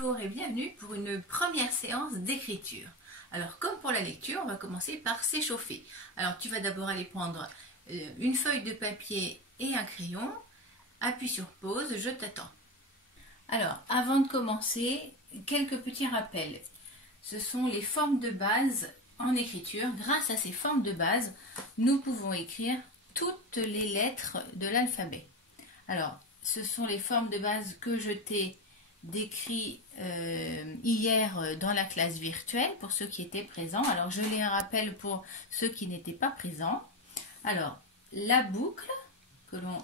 Bonjour et bienvenue pour une première séance d'écriture. Alors comme pour la lecture, on va commencer par s'échauffer. Alors tu vas d'abord aller prendre une feuille de papier et un crayon. Appuie sur pause, je t'attends. Alors avant de commencer, quelques petits rappels. Ce sont les formes de base en écriture. Grâce à ces formes de base, nous pouvons écrire toutes les lettres de l'alphabet. Alors, ce sont les formes de base que je t'ai décrit hier dans la classe virtuelle pour ceux qui étaient présents. Alors, je les rappelle pour ceux qui n'étaient pas présents. Alors, la boucle que l'on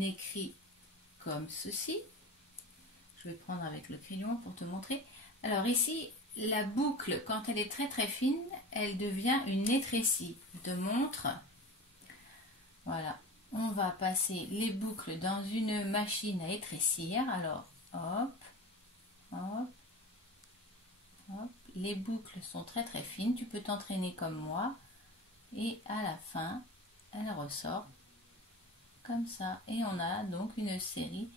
écrit comme ceci. Je vais prendre avec le crayon pour te montrer. Alors ici, la boucle, quand elle est très très fine, elle devient une étrécie. Je te montre. Voilà. On va passer les boucles dans une machine à étrécir. Alors, hop, hop, hop. Les boucles sont très très fines. Tu peux t'entraîner comme moi. Et à la fin, elle ressort comme ça. Et on a donc une série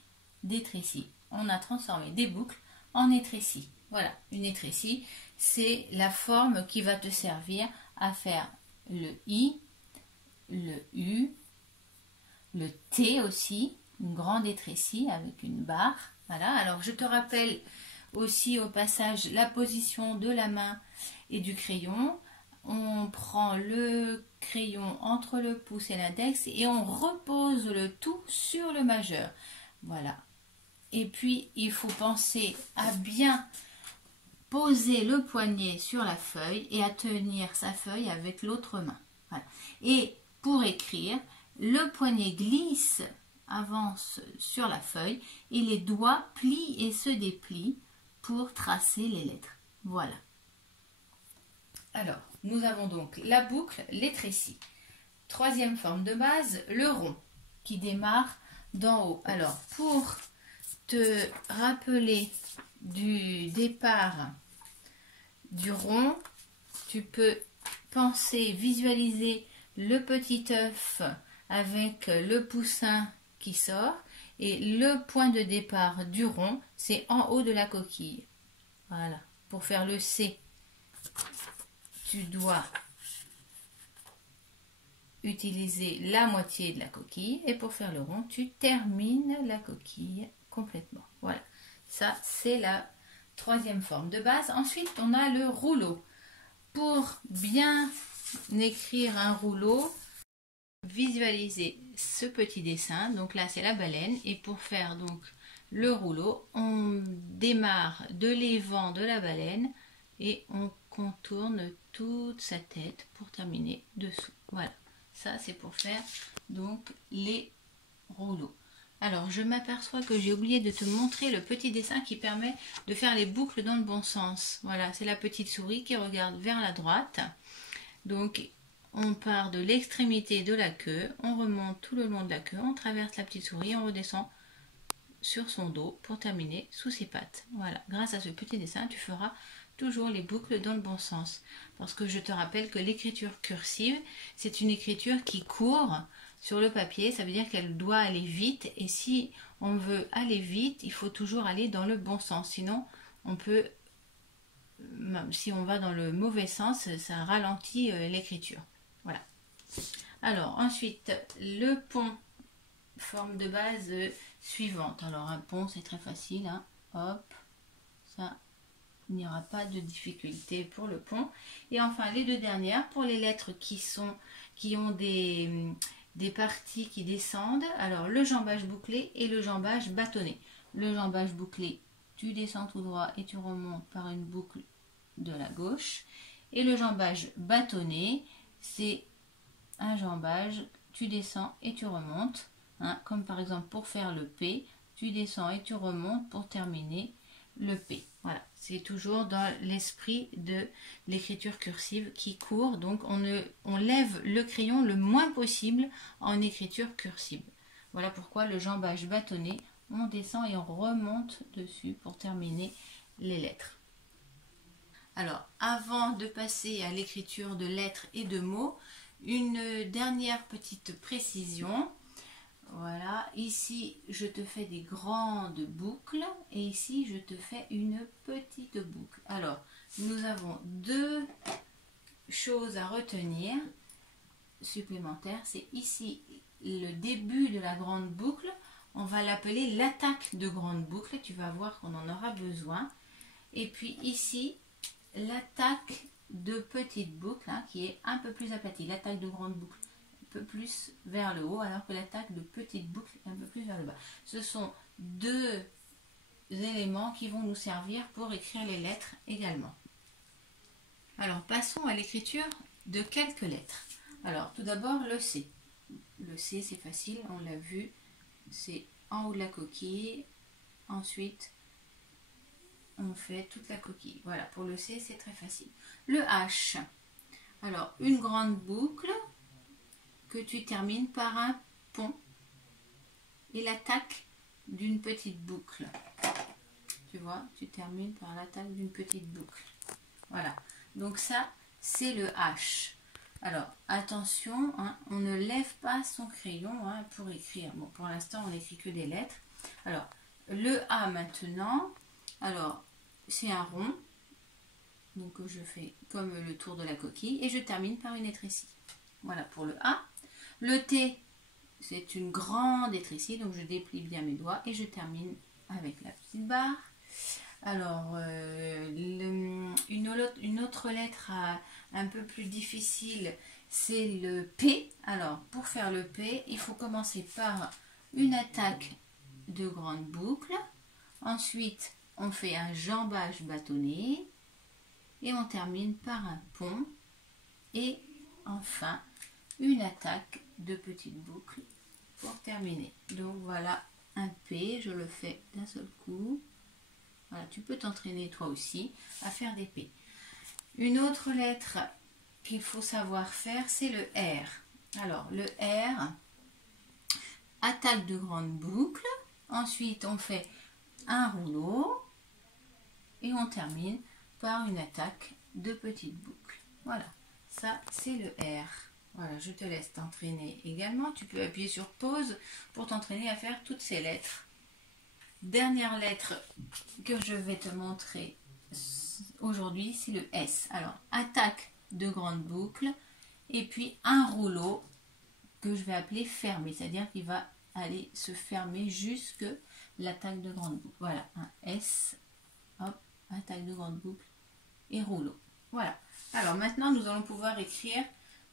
d'étrécies. On a transformé des boucles en étrécies. Voilà, une étrécie, c'est la forme qui va te servir à faire le I, le U, le T aussi, une grande étrécie avec une barre. Voilà, alors je te rappelle aussi au passage la position de la main et du crayon. On prend le crayon entre le pouce et l'index et on repose le tout sur le majeur. Voilà. Et puis, il faut penser à bien poser le poignet sur la feuille et à tenir sa feuille avec l'autre main. Voilà. Et pour écrire, le poignet glisse, avance sur la feuille et les doigts plient et se déplient pour tracer les lettres. Voilà. Alors, nous avons donc la boucle, l'étrécie. Troisième forme de base, le rond, qui démarre d'en haut. Alors, pour te rappeler du départ du rond, tu peux penser, visualiser le petit œuf avec le poussin qui sort et le point de départ du rond, c'est en haut de la coquille. Voilà, pour faire le C, tu dois utiliser la moitié de la coquille et pour faire le rond, tu termines la coquille complètement. Voilà, ça c'est la troisième forme de base. Ensuite, on a le rouleau. Pour bien écrire un rouleau, visualisez ce petit dessin. Donc là, c'est la baleine. Et pour faire donc le rouleau, on démarre de l'évent de la baleine et on contourne toute sa tête pour terminer dessous. Voilà, ça c'est pour faire donc les rouleaux. Alors, je m'aperçois que j'ai oublié de te montrer le petit dessin qui permet de faire les boucles dans le bon sens. Voilà, c'est la petite souris qui regarde vers la droite. Donc, on part de l'extrémité de la queue, on remonte tout le long de la queue, on traverse la petite souris, on redescend sur son dos pour terminer sous ses pattes. Voilà, grâce à ce petit dessin, tu feras toujours les boucles dans le bon sens. Parce que je te rappelle que l'écriture cursive, c'est une écriture qui court sur le papier, ça veut dire qu'elle doit aller vite et si on veut aller vite, il faut toujours aller dans le bon sens. Sinon, on peut, si on va dans le mauvais sens, ça ralentit l'écriture. Voilà. Alors, ensuite, le pont, forme de base suivante. Alors, un pont, c'est très facile. Hein. Hop, ça, il n'y aura pas de difficulté pour le pont. Et enfin, les deux dernières, pour les lettres qui ont des parties qui descendent, alors le jambage bouclé et le jambage bâtonné. Le jambage bouclé, tu descends tout droit et tu remontes par une boucle de la gauche. Et le jambage bâtonné, c'est un jambage, tu descends et tu remontes. Hein, comme par exemple pour faire le P, tu descends et tu remontes pour terminer le P. Voilà, c'est toujours dans l'esprit de l'écriture cursive qui court. Donc, on lève le crayon le moins possible en écriture cursive. Voilà pourquoi le jambage bâtonné, on descend et on remonte dessus pour terminer les lettres. Alors, avant de passer à l'écriture de lettres et de mots, une dernière petite précision. Voilà, ici je te fais des grandes boucles et ici je te fais une petite boucle. Alors, nous avons deux choses à retenir supplémentaires. C'est ici le début de la grande boucle. On va l'appeler l'attaque de grande boucle. Tu vas voir qu'on en aura besoin. Et puis ici, l'attaque de petite boucle, hein, qui est un peu plus aplatie. L'attaque de grande boucle un peu plus vers le haut, alors que l'attaque de petite boucle est un peu plus vers le bas. Ce sont deux éléments qui vont nous servir pour écrire les lettres également. Alors passons à l'écriture de quelques lettres. Alors tout d'abord le C. Le C c'est facile, on l'a vu, c'est en haut de la coquille. Ensuite on fait toute la coquille. Voilà, pour le C c'est très facile. Le H. Alors une grande boucle que tu termines par un pont et l'attaque d'une petite boucle. Tu vois, tu termines par l'attaque d'une petite boucle. Voilà, donc ça c'est le H. Alors attention, hein, on ne lève pas son crayon, hein, pour écrire. Bon, pour l'instant on n'écrit que des lettres. Alors le A maintenant, alors c'est un rond, donc je fais comme le tour de la coquille et je termine par une étrécie. Voilà pour le A. Le T, c'est une grande étrécie, donc je déplie bien mes doigts et je termine avec la petite barre. Alors, une autre lettre un peu plus difficile, c'est le P. Alors, pour faire le P, il faut commencer par une attaque de grande boucle. Ensuite, on fait un jambage bâtonné et on termine par un pont. Et enfin, une attaque de petite boucle pour terminer. Donc voilà un P, je le fais d'un seul coup. Voilà, tu peux t'entraîner toi aussi à faire des P. Une autre lettre qu'il faut savoir faire, c'est le R. Alors le R, attaque de grande boucle. Ensuite on fait un rouleau et on termine par une attaque de petite boucle. Voilà, ça c'est le R. Voilà, je te laisse t'entraîner également. Tu peux appuyer sur pause pour t'entraîner à faire toutes ces lettres. Dernière lettre que je vais te montrer aujourd'hui, c'est le S. Alors, attaque de grande boucle et puis un rouleau que je vais appeler fermé, c'est-à-dire qu'il va aller se fermer jusque l'attaque de grande boucle. Voilà, un S, hop, attaque de grande boucle et rouleau. Voilà. Alors maintenant, nous allons pouvoir écrire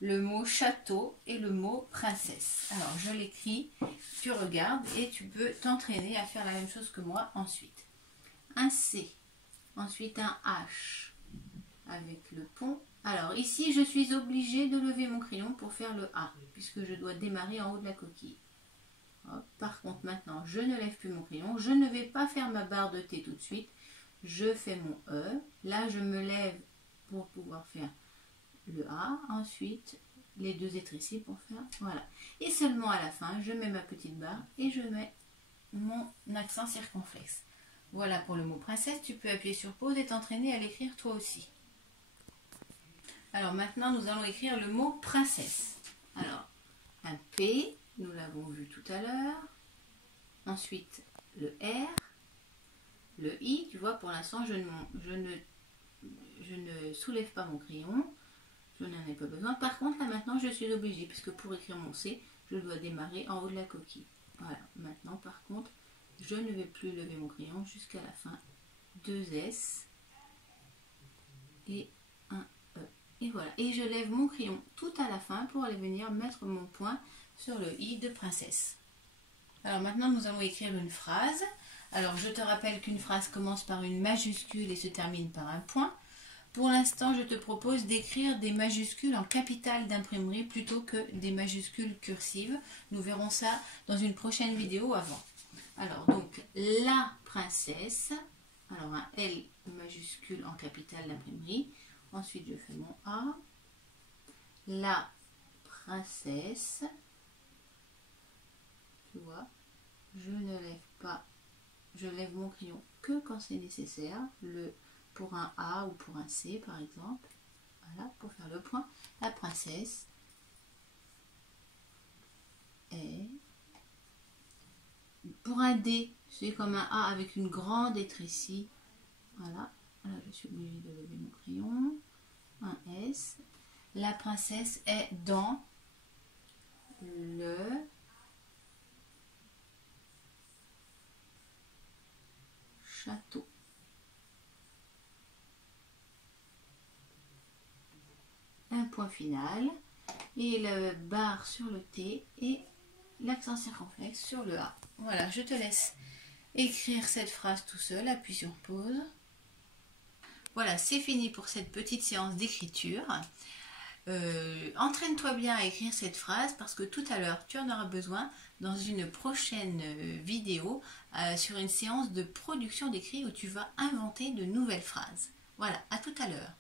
le mot château et le mot princesse. Alors je l'écris, tu regardes et tu peux t'entraîner à faire la même chose que moi ensuite. Un C, ensuite un H avec le pont. Alors ici je suis obligée de lever mon crayon pour faire le A puisque je dois démarrer en haut de la coquille. Hop. Par contre maintenant je ne lève plus mon crayon, je ne vais pas faire ma barre de T tout de suite. Je fais mon E, là je me lève pour pouvoir faire le A, ensuite les deux étrécies pour faire, voilà. Et seulement à la fin, je mets ma petite barre et je mets mon accent circonflexe. Voilà pour le mot princesse, tu peux appuyer sur pause et t'entraîner à l'écrire toi aussi. Alors maintenant, nous allons écrire le mot princesse. Alors, un P, nous l'avons vu tout à l'heure. Ensuite, le R, le I, tu vois, pour l'instant, je ne soulève pas mon crayon. Je n'en ai pas besoin. Par contre, là maintenant, je suis obligée, puisque pour écrire mon C, je dois démarrer en haut de la coquille. Voilà. Maintenant, par contre, je ne vais plus lever mon crayon jusqu'à la fin. 2 S et un E. Et voilà. Et je lève mon crayon tout à la fin pour aller venir mettre mon point sur le I de princesse. Alors maintenant, nous allons écrire une phrase. Alors, je te rappelle qu'une phrase commence par une majuscule et se termine par un point. Pour l'instant, je te propose d'écrire des majuscules en capitale d'imprimerie plutôt que des majuscules cursives. Nous verrons ça dans une prochaine vidéo avant. Alors, donc, la princesse. Alors, un L majuscule en capitale d'imprimerie. Ensuite, je fais mon A. La princesse. Tu vois, je ne lève pas. Je lève mon crayon que quand c'est nécessaire. Pour un A ou pour un C par exemple. Voilà, pour faire le point. La princesse est pour un D, c'est comme un A avec une grande lettre ici. Voilà. Voilà, je suis obligée de lever mon crayon. Un S. La princesse est dans le château. Un point final. Et le barre sur le T et l'accent circonflexe sur le A. Voilà, je te laisse écrire cette phrase tout seul, appuie sur pause. Voilà, c'est fini pour cette petite séance d'écriture. Entraîne-toi bien à écrire cette phrase parce que tout à l'heure, tu en auras besoin dans une prochaine vidéo sur une séance de production d'écrit où tu vas inventer de nouvelles phrases. Voilà, à tout à l'heure.